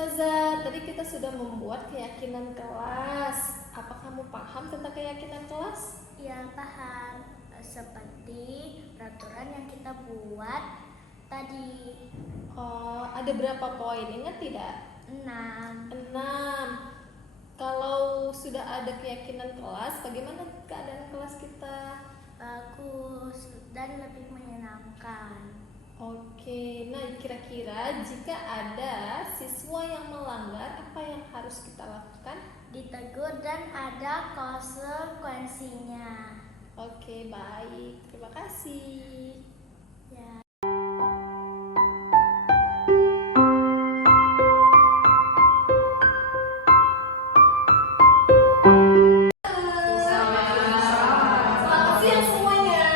Ustazah, tadi kita sudah membuat keyakinan kelas. Apa kamu paham tentang keyakinan kelas? Ya, paham. Seperti peraturan yang kita buat tadi. Oh, ada berapa poin? Ingat tidak? 6. 6. Kalau sudah ada keyakinan kelas, bagaimana keadaan kelas kita? Bagus dan lebih menyenangkan. Oke, nah kira-kira jika ada siswa yang melanggar, apa yang harus kita lakukan? Ditegur dan ada konsekuensinya. Oke, baik. Terima kasih. Ya. Selamat siang semuanya.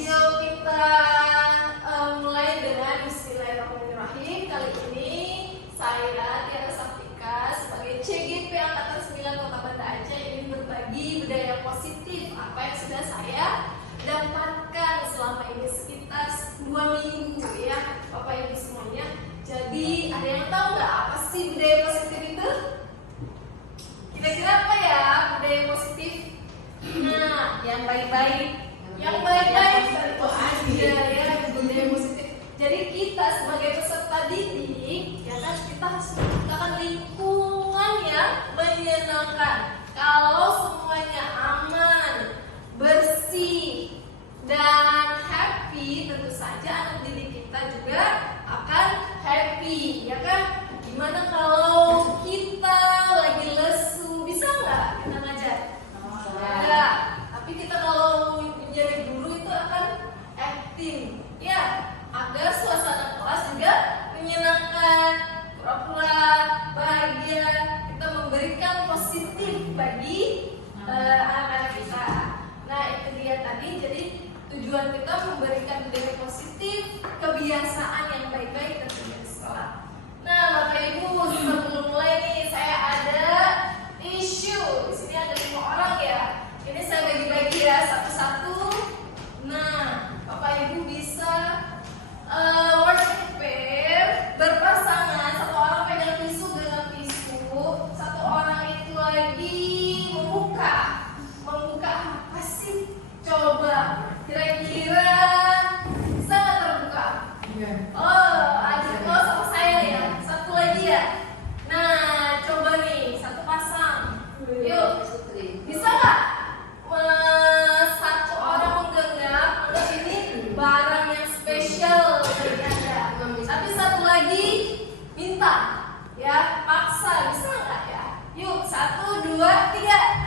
Yuk kita mulai dengan Bismillahirrahmanirrahim. Kali ini saya Tiara Saftika sebagai CGP Angkatan 9 Kota Banda Aceh ingin berbagi budaya positif apa yang sudah saya dapatkan selama ini sekitar 2 minggu ya Bapak Ibu semuanya. Jadi ada yang tahu nggak apa sih budaya positif itu? Kira-kira apa ya budaya positif? Nah, yang baik-baik. Yang baik-baik itu aja ya budaya positif. Jadi kita sebagai peserta didik, ya kan kita harus menciptakan lingkungan yang menyenangkan. Kalau semuanya aman, bersih, dan happy, tentu saja anak didik kita juga akan happy, ya kan? Gimana kalau kita lagi lesu, bisa nggak kita ngajar? Enggak. Tapi kita kalau menjadi guru itu akan acting, ya, agar suasana kelas juga menyenangkan, pura-pura bahagia. Kita memberikan positif bagi anak-anak kita. Nah, itu dia tadi. Jadi tujuan kita memberikan budaya positif, kebiasaan yang baik-baik tentunya di sekolah. Nah, Bapak Ibu, sebelum mulai nih, saya ada isu. Di sini ada 5 orang ya. Ini saya bagi-bagi ya satu-satu. Nah, Bapak Ibu bisa worship pair berpasangan. Satu orang pegang tisu dengan tisu. Satu orang itu lagi membuka apa sih? Coba kira-kira bisa nggak terbuka? Oh, ajak lo sama saya ya. Satu lagi ya. Nah, coba nih satu pasang. Yuk, bisa nggak? Satu orang menggenggam ini barang yang spesial dari Anda. Tapi satu lagi minta, ya paksa, bisa nggak ya? Yuk, 1, 2, 3.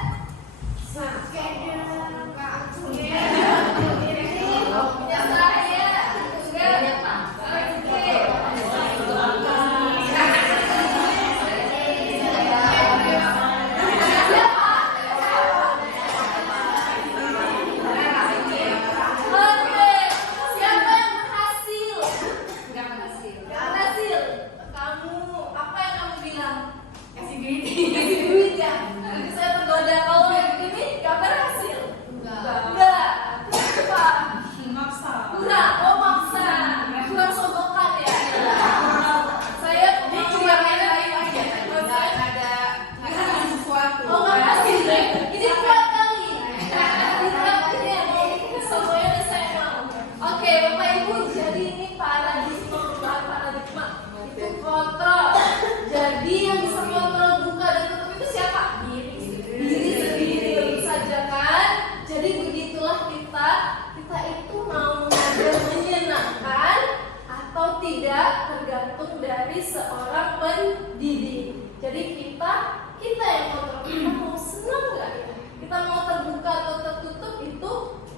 tidak tergantung dari seorang pendidik. Jadi kita yang kontrol. Kita mau senang nggak ya? Kita mau terbuka atau tertutup itu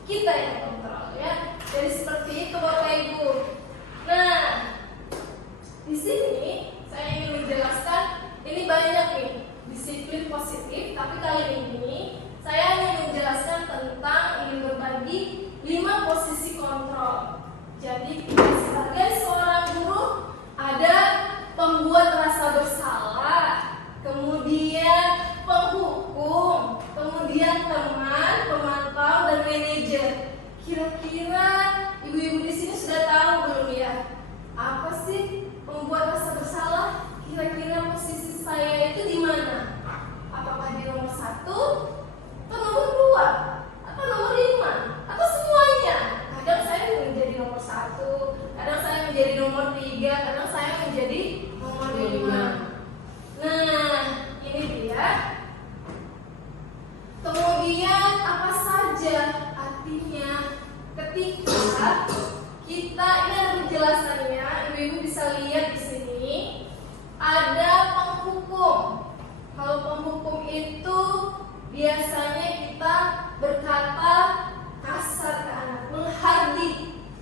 kita yang kontrol ya. Jadi seperti itu Bapak Ibu. Nah, di sini saya ingin menjelaskan ini banyak nih disiplin positif, tapi kali ini saya ingin menjelaskan tentang ingin berbagi 5 posisi kontrol. Jadi kita sebagai seorang guru ada pembuat rasa bersalah, kemudian penghukum, kemudian teman, pemantau, dan manajer. Kira-kira ibu-ibu di sini sudah tahu belum ya? Apa sih pembuat rasa bersalah? Kira-kira posisi saya itu di mana? Apakah di nomor 1, atau nomor 2, atau nomor 5, atau semuanya? Kadang saya menjadi nomor 1, kadang saya menjadi nomor 3, kadang saya menjadi nomor 5. Nah, ini dia. Kemudian apa saja artinya ketika kita, ini ada penjelasannya, ibu-ibu bisa lihat di sini. Ada penghukum. Kalau penghukum itu biasanya kita berkata kasar ke anak,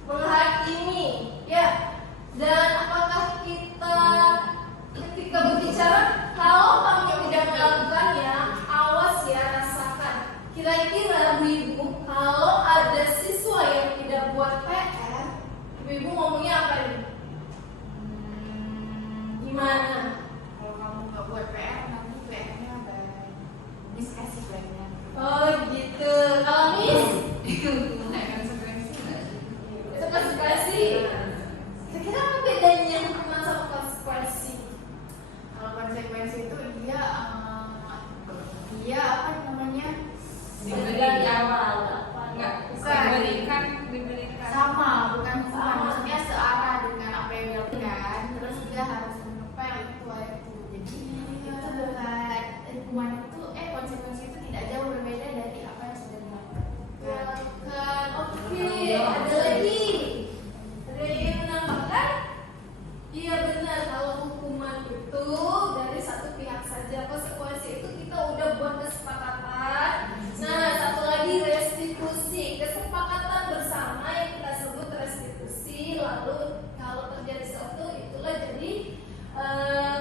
menghakimi, ya. Dan apakah kita ketika berbicara, kalau kamu tidak melakukannya, awas ya, rasakan. Kira-kira ibu, kalau ada siswa yang tidak buat PR, ibu ngomongnya apa nih? Gimana? Kalau kamu nggak buat PR, nanti PR-nya ada diskusi banyak. Oh gitu. Kalau Miss? Nggak konsekuensi nggak sih? Itu konsekuensi. Kira-kira apa bedanya hukuman sama konsekuensi? Kalau konsekuensi itu dia apa namanya? Dari awal. Nggak, Bukan. diberikan sama, bukan sama. Maksudnya searah dengan apa yang dilakukan. Terus dia harus mengepel itu. Jadi itu bukan hukuman itu, konsekuensi itu tidak jauh berbeda dari apa yang sudah dilakukan. Kan, oke. Ada lagi. Ada yang ingin menambahkan? Iya benar. Kalau hukuman itu dari satu pihak saja, konsekuensi itu kita udah buat kesepakatan. Nah, satu lagi restitusi, kesepakatan bersama yang kita sebut restitusi. Lalu kalau terjadi sesuatu, itulah jadi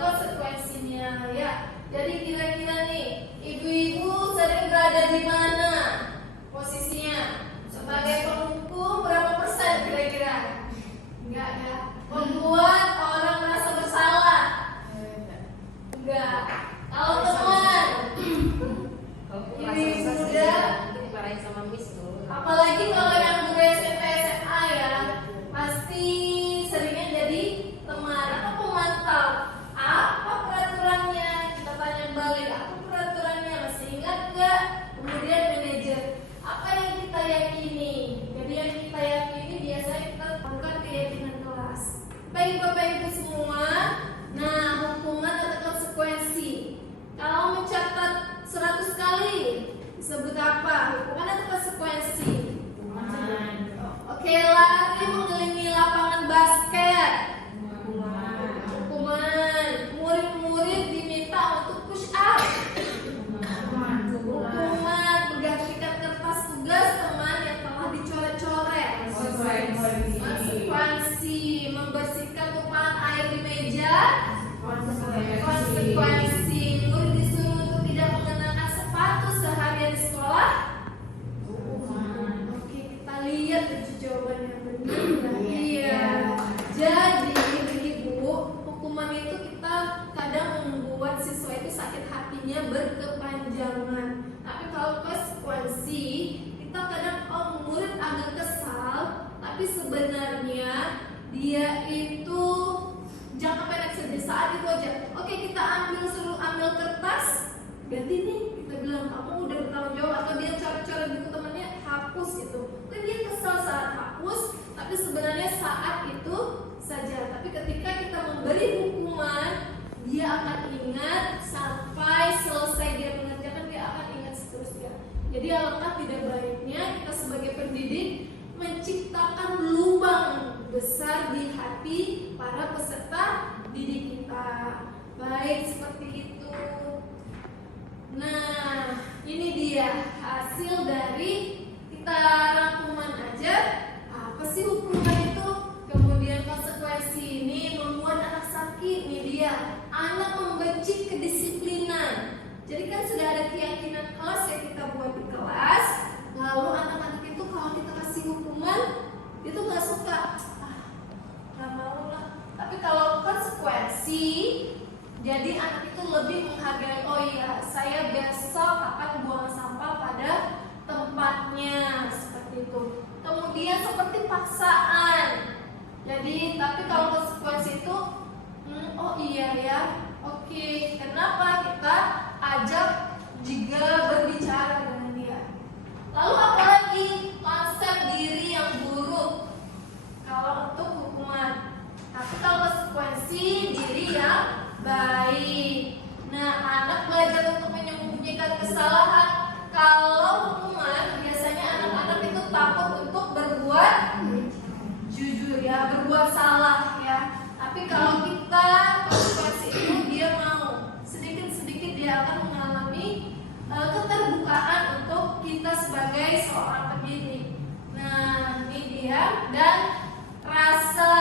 konsekuensinya ya. Jadi kira-kira nih, ibu-ibu sering berada di mana posisinya? Sebagai penghukum berapa persen kira-kira? Enggak ya. Membuat orang merasa bersalah? Enggak. Kalau teman, ibu-ibu muda, apalagi kalau yang guru SMP SMA ya, pasti seringnya jadi teman atau pemantau. Apa peraturannya? Kita tanya balik, apa peraturannya? Masih ingat gak? Kemudian manajer, apa yang kita yakini? Jadi yang kita yakini biasanya kita lakukan keyakinan kelas. Baik Bapak Ibu semua, nah hukuman atau konsekuensi. Kalau mencatat 100 kali disebut apa? Hukuman atau konsekuensi? Oke, lari mengelilingi lapangan basket. Hukuman. Murid-murid diminta untuk push up. Hukuman. Menggantikan kertas tugas teman yang telah dicoret-coret. Konsekuensi. Membersihkan tumpahan air di meja. Konsekuensi. Murid disuruh untuk tidak mengenakan sepatu seharian di sekolah. Oke, kita lihat tujuh jawaban yang benar. Iya. Jadi ibu, hukuman itu kita kadang membuat siswa itu sakit hatinya berkepanjangan. Tapi kalau konsekuensi, kita kadang murid agak kesal, tapi sebenarnya dia itu jangka pendek saja, saat itu aja. Oke, kita ambil kertas, ganti nih. Kita bilang kamu udah bertanggung jawab, atau dia coret-coret buku temannya, hapus gitu. Mungkin dia kesal saat hapus, tapi sebenarnya saat itu saja. Tapi ketika kita memberi hukuman, dia akan ingat sampai selesai dia mengerjakan, dia akan ingat seterusnya. Jadi alangkah tidak baiknya kita sebagai pendidik menciptakan lubang besar di hati para peserta didik kita. Baik, seperti itu. Nah, ini dia hasil dari kita rangkuman aja. Apa sih hukuman itu? Kemudian konsekuensi ini membuat anak sakit. Ini dia, anak membenci kedisiplinan. Jadi kan sudah ada keyakinan kelas yang kita buat di kelas. Lalu anak-anak itu kalau kita kasih hukuman, itu nggak suka. Nggak mau lah. Tapi kalau konsekuensi, jadi anak itu lebih menghargai. Oh iya, saya besok akan buang sampah pada tempatnya, seperti itu. Kemudian seperti paksaan. Jadi, tapi kalau konsekuensi itu, oh iya ya, oke. Kenapa kita ajak juga berbicara dengan dia? Lalu apalagi konsep diri yang buruk kalau untuk hukuman. Tapi kalau konsekuensi diri yang baik. Nah, anak belajar untuk menyembunyikan kesalahan. Kalau hukuman, biasanya anak-anak itu takut untuk berbuat jujur ya, berbuat salah ya. Tapi kalau kita konsekuensi itu, dia mau sedikit-sedikit dia akan mengalami keterbukaan untuk kita sebagai seorang pendidik. Nah, ini dia. Dan rasa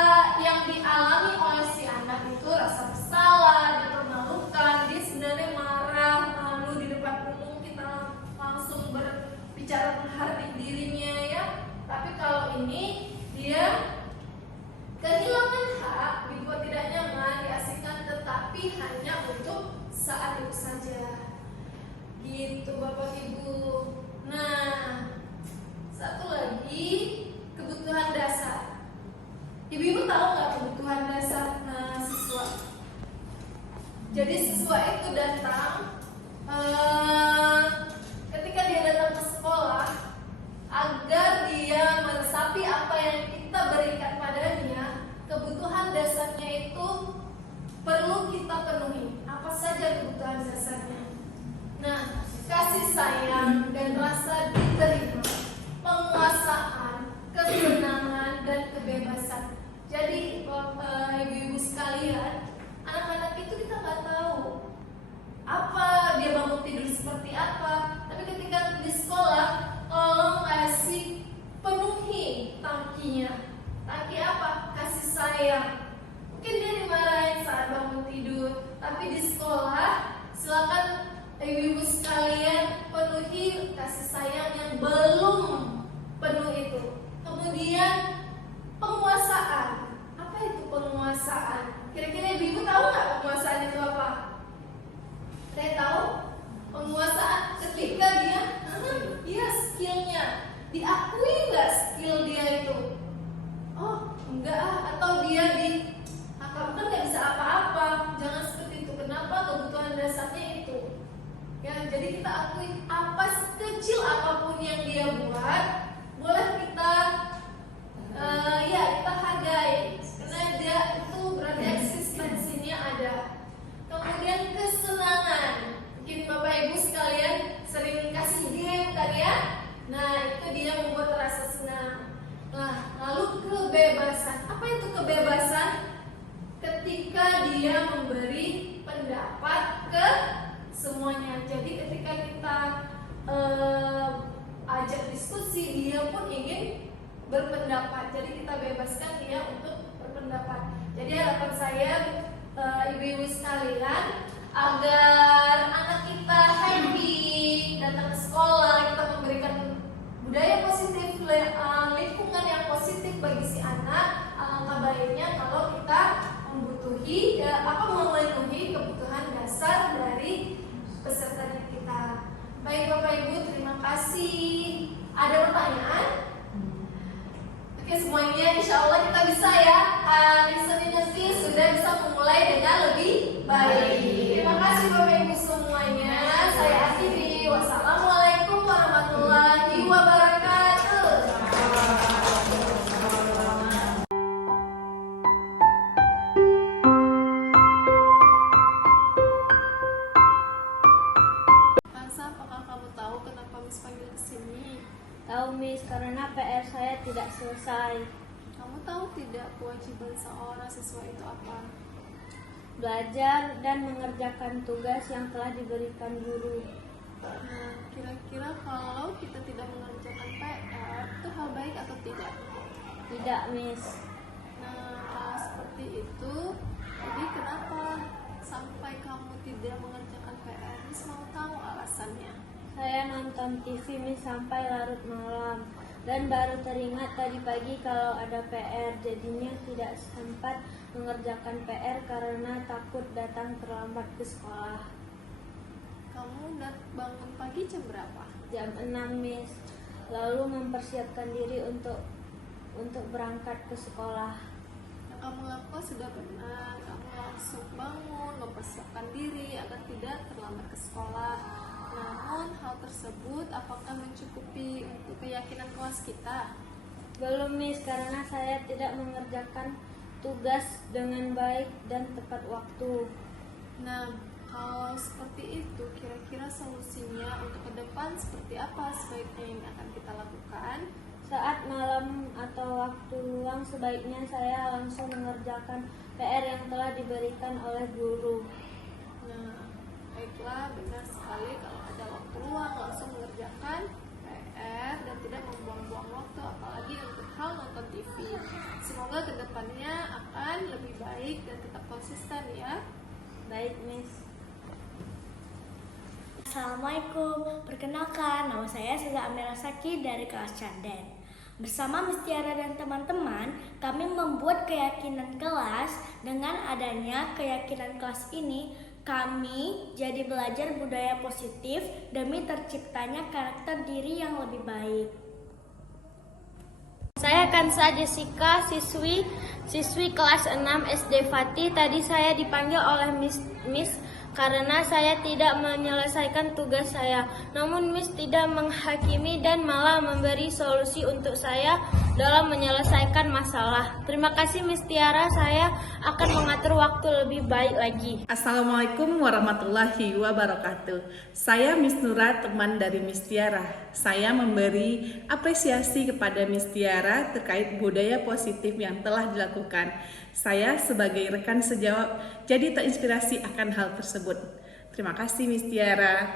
yang dialami oleh si anak itu rasa bersalah, dipermalukan, dia sebenarnya marah, malu di depan umum, kita langsung berbicara menghardik dirinya ya. Tapi kalau ini dia kehilangan hak, dibuat tidak nyaman, diasingkan, tetapi hanya untuk saat itu saja. Gitu Bapak Ibu. Nah, satu lagi, kebutuhan dasar. Ibu-ibu tahu nggak kebutuhan dasar siswa? Jadi siswa itu datang ketika dia datang ke sekolah, agar dia meresapi apa yang kita berikan padanya, kebutuhan dasarnya itu perlu kita penuhi. Apa saja kebutuhan dasarnya? Nah, kasih sayang dan rasa diterima, penguasaan, kesenangan dan kebebasan. Jadi ibu-ibu sekalian, anak-anak itu kita nggak tahu apa dia bangun tidur seperti apa. Tapi ketika di sekolah, tolong kasih penuhi tangkinya. Tangki apa? Kasih sayang. Mungkin dia dimarahin saat bangun tidur, tapi di sekolah silakan ibu-ibu sekalian penuhi kasih sayang yang belum penuh itu. Kemudian penguasaan. Apa itu penguasaan? Kira-kira ibu-ibu tahu nggak penguasaan itu apa? Saya tahu. Penguasaan ketika dia, iya skillnya, diakui nggak skill dia itu? Oh enggak, atau dia kamu kan nggak bisa apa-apa. Jangan seperti itu. Kenapa? Kebutuhan dasarnya itu. Ya, jadi kita akui apa sekecil apapun yang dia buat, boleh kita kita hargai, karena dia itu berarti eksistensinya ada. Kemudian kesenangan, mungkin Bapak Ibu sekalian sering kasih game kan ya. Nah, itu dia membuat rasa senang. Nah, lalu kebebasan. Apa itu kebebasan? Ketika dia memberi pendapat ke semuanya. Jadi ketika kita ajak diskusi, dia pun ingin berpendapat. Jadi kita bebaskan dia untuk berpendapat. Jadi harapan saya ibu-ibu sekalian, agar anak kita happy datang ke sekolah, kita memberikan budaya positif, lingkungan yang positif bagi si anak. Alangkah baiknya kalau kita memenuhi kebutuhan dasar dari peserta didik kita. Baik Bapak Ibu, terima kasih. Ada pertanyaan? Oke, semuanya insya Allah kita bisa ya. Hari Senin nanti sudah bisa memulai dengan lebih baik. Terima kasih Bapak Ibu semuanya. Saya akhiri. Wassalamualaikum warahmatullahi wabarakatuh. Hansa, apakah kamu tahu kenapa Miss panggil ke sini? Tahu Miss, karena PR saya tidak selesai. Kamu tahu tidak kewajiban seorang siswa itu apa? Belajar dan mengerjakan tugas yang telah diberikan guru. Nah, kira-kira kalau kita tidak mengerjakan PR, itu hal baik atau tidak? Tidak, Miss. Nah, kalau seperti itu, jadi kenapa sampai kamu tidak mengerjakan PR? Miss mau tahu alasannya. Saya nonton TV, Miss, sampai larut malam. Dan baru teringat tadi pagi kalau ada PR, jadinya tidak sempat mengerjakan PR karena takut datang terlambat ke sekolah. Kamu bangun pagi jam berapa? Jam 6, Miss. Lalu mempersiapkan diri untuk berangkat ke sekolah. Yang kamu lakukan sudah benar. Kamu langsung bangun, mempersiapkan diri agar tidak terlambat ke sekolah. Namun hal tersebut apakah mencukupi untuk keyakinan kelas kita? Belum, Miss, karena saya tidak mengerjakan tugas dengan baik dan tepat waktu. Nah, kalau seperti itu, kira-kira solusinya untuk ke depan seperti apa sebaiknya yang akan kita lakukan? Saat malam atau waktu luang sebaiknya saya langsung mengerjakan PR yang telah diberikan oleh guru. Nah, baiklah, benar sekali kalau ada waktu luang langsung mengerjakan PR dan tidak membuang-buang waktu apalagi untuk hal nonton TV. Semoga kedepannya akan lebih baik dan tetap konsisten ya. Baik, Miss. Assalamualaikum, perkenalkan nama saya Seza Amira Saki dari kelas Caden. Bersama Miss Tiara dan teman-teman, kami membuat keyakinan kelas. Dengan adanya keyakinan kelas ini, kami jadi belajar budaya positif demi terciptanya karakter diri yang lebih baik. Saya Kansa Jessica, siswi kelas 6 SD Fatih. Tadi saya dipanggil oleh Miss karena saya tidak menyelesaikan tugas saya. Namun Miss tidak menghakimi dan malah memberi solusi untuk saya dalam menyelesaikan masalah. Terima kasih Miss Tiara, saya akan mengatur waktu lebih baik lagi. Assalamualaikum warahmatullahi wabarakatuh. Saya Miss Nura, teman dari Miss Tiara. Saya memberi apresiasi kepada Miss Tiara terkait budaya positif yang telah dilakukan. Saya sebagai rekan sejawat jadi terinspirasi akan hal tersebut. Terima kasih Miss Tiara.